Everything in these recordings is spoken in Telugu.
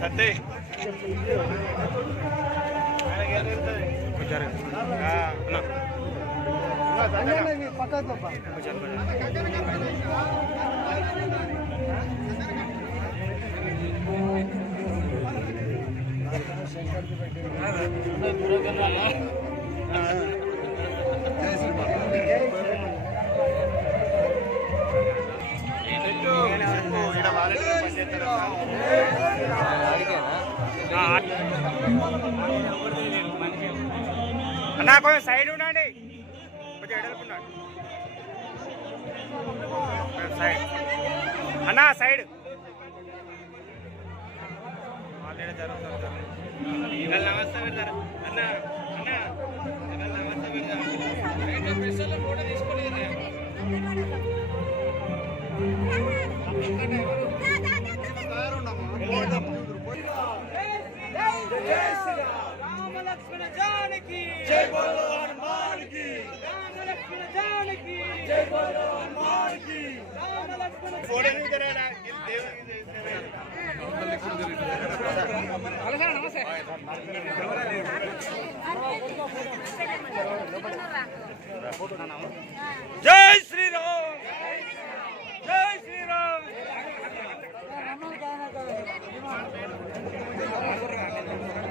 సత్తే అన్నా కొంచెం సైడ్ ఉండండి, కొంచెం ఎడలుకున్నాడు సైడ్ అన్నా, సైడ్ ఆల్రెడీ జరుగుతుంది. నమస్తే పెడతారు అన్న అన్న నమస్తే పెడతారు ఫోటో తీసుకోలేదు. लक्ष्मण जानकी जय बोलो हनुमान की, राम लक्ष्मण जानकी जय बोलो हनुमान की, राम लक्ष्मण फोटो नहीं दे रहा जय श्री राम, जय श्री राम.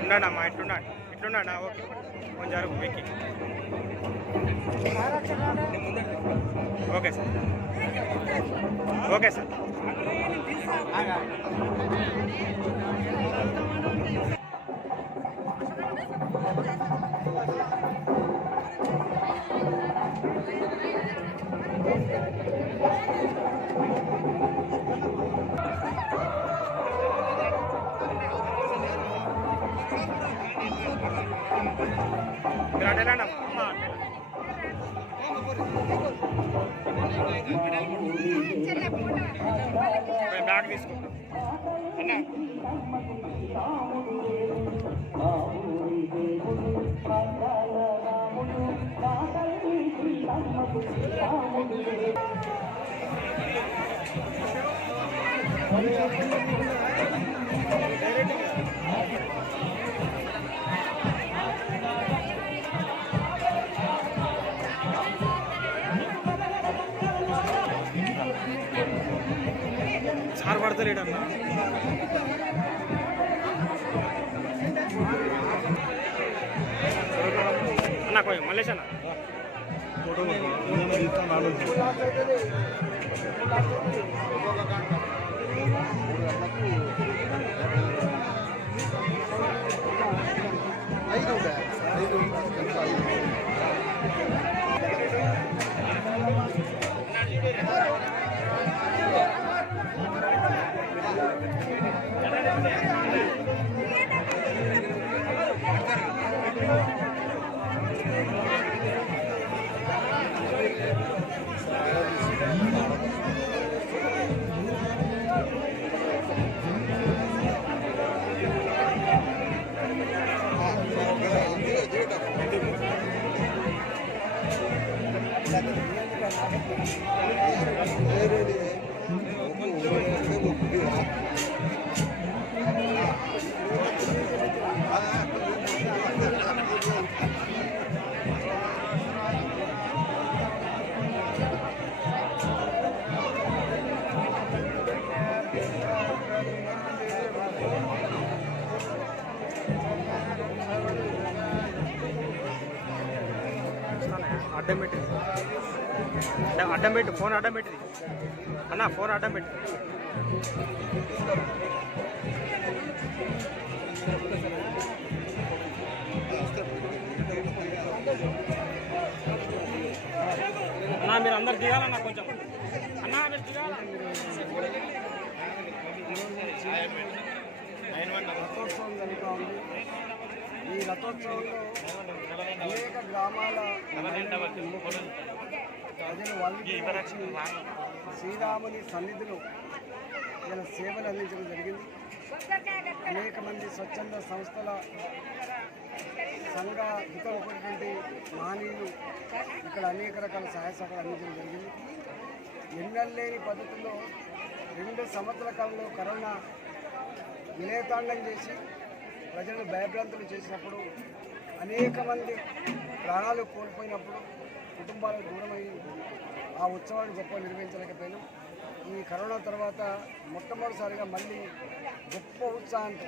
ఉన్నాడమ్మా, ఇట్లున్నాడు ఇట్లున్నాడా? ఓకే, కొంచెం వెక్కి. Okay sir, okay sir. Bag తీసుకుంటాం అన్నా. సార్ పడతలేడన్నా. అన్నా కొంచెం మల్లేష్ అన్న అడ్డం పెట్టి అడ్డం పెట్టి ఫోన్ అడ్డం పెట్టింది అన్న, ఫోన్ అడ్డం పెట్టి. అన్నా మీరు అందరు దిగాలన్నా కొంచెం, అన్నా మీరు దిగాలి. ఈ రథోత్సవంలో అనేక గ్రామాల ప్రజలు వాళ్ళకి వచ్చి శ్రీరాముని సన్నిధిలో ఇలా సేవలు అందించడం జరిగింది. అనేక మంది స్వచ్ఛంద సంస్థల సంఘ హితమైనటువంటి మహనీయులు ఇక్కడ అనేక రకాల సహాయ సహకారాలు అందించడం జరిగింది. ఎన్నెల్లేని పద్ధతుల్లో 2 సంవత్సరాల కాలంలో కరోనా విలయతాండం చేసి ప్రజలను భయభ్రాంతులు చేసినప్పుడు అనేక మంది ప్రాణాలు కోల్పోయినప్పుడు కుటుంబాలకు దూరమై ఆ ఉత్సవాన్ని గొప్ప నిర్వహించలేకపోయినాం. ఈ కరోనా తర్వాత మొట్టమొదటిసారిగా మళ్ళీ గొప్ప ఉత్సాహంతో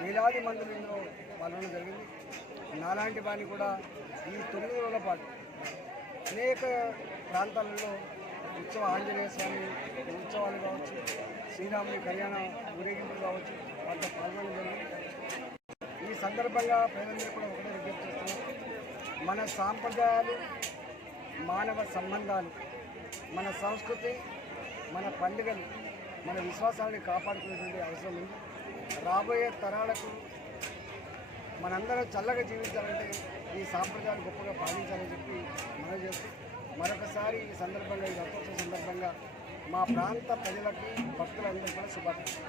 వేలాది మందిలో ఇందులో పాల్గొనడం జరిగింది. నాలాంటి వారిని కూడా ఈ 9 రోజుల పాటు అనేక ప్రాంతాలలో ఉత్సవ ఆంజనేయ స్వామి ఉత్సవాలు కావచ్చు, శ్రీరాముని కళ్యాణ ఊరేగింపులు కావచ్చు, వాటిలో పాల్గొనడం జరిగింది. ఈ సందర్భంగా ప్రజలందరూ కూడా ఒకటే విజ్ఞప్తి చేస్తున్నాం. మన సాంప్రదాయాలు, మానవ సంబంధాలు, మన సంస్కృతి, మన పండుగలు, మన విశ్వాసాన్ని కాపాడుకునేటువంటి అవసరం ఉంది. రాబోయే తరాలకు మనందరం చల్లగా జీవించాలంటే ఈ సాంప్రదాయాలు గొప్పగా పాటించాలని చెప్పి మనం చేస్తూ మరొకసారి ఈ సందర్భంగా ఈ రథోత్సవం సందర్భంగా మా ప్రాంత ప్రజలకి భక్తులందరూ కూడా శుభాకాంక్షలు.